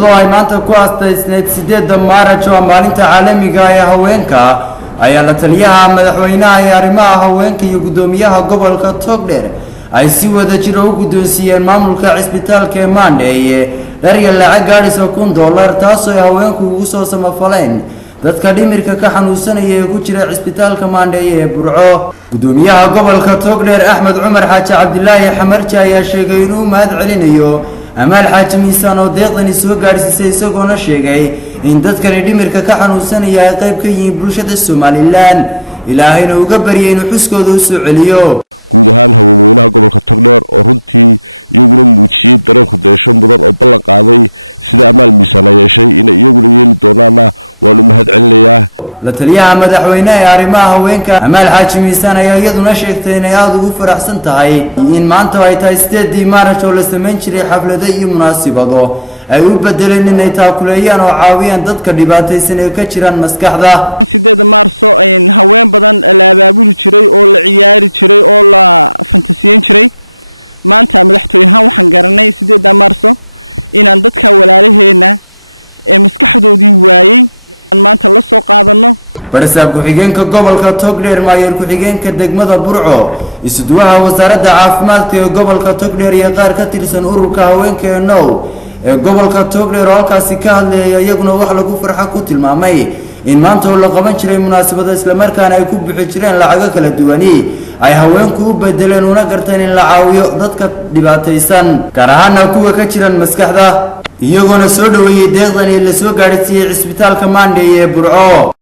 iyadoo ay maanta ku aastaysneed 8 Maarch oo maalinta caalamiga ah ee haweenka ayaa la taliyaha madaxweynaha ee arrimaha haweenka iyo gudoomiyaha gobolka Togdheer ay si wada jir u gudoonsiyeen maamulka cisbitaalka Maandheeye dariya lacag gaadhaysa $1,000 taasoo ay haweenku ugu soo samafaleen dadka dhimirka ka xanuunsanaya ee ku jira cisbitaalka Maandheeye ee Burco. gudoomiyaha gobolka Togdheer Axmed Cumar Xaaji Cabdilaahi Xamarji ayaa sheegay inuu mahad celinayo Amaal Xaaji Miisaan oo deeqdani soo gaarsiisay isagoona sheegay in dadkani dhimirka ka xanuunsanaya ay qayb ka yihiin bulshada Soomaaliland ilaahayna uga baryay inuu xuskooda u soo celiyo. la taliyaha madaxweynaha ee arrimaha haweenka Amaal Xaaji Miisaan ayaa iyaduna sheegtay in ay aad ugu faraxsan tahay in maanta ay tahay 8 Maarch oo la sameyn jiray xaflado iyo munaasabado ay u bedeleen inay taakuleeyaan oo caawiyaan dadka dhibaataysan ee ka jiraan maskaxda. barsaab ku-xigeenka gobolka Togdheer maayor ku-xigeenka degmada Burco isuduwaha wasaaradda caafimaadka ee gobolka Togdheer iyo qaar ka tirsan ururka haweenka ee gobolka Togdheer oo halkaasi ka hadlayay iyaguna wax lagu farxo ku tilmaamay in maanta la qaban jiray munaasabada isla markaana ay ku bixi jireen lacag kala duwan ay haweenku u bedeleen una garteen in la caawiyo dadka dhibaataysan gaar ahaan kuwa ka jiran maskaxda iyaguna soo dhaweeyay deeqdan ee la soo gaarsiiyay cisbitaalka Maandheeye ee Burco.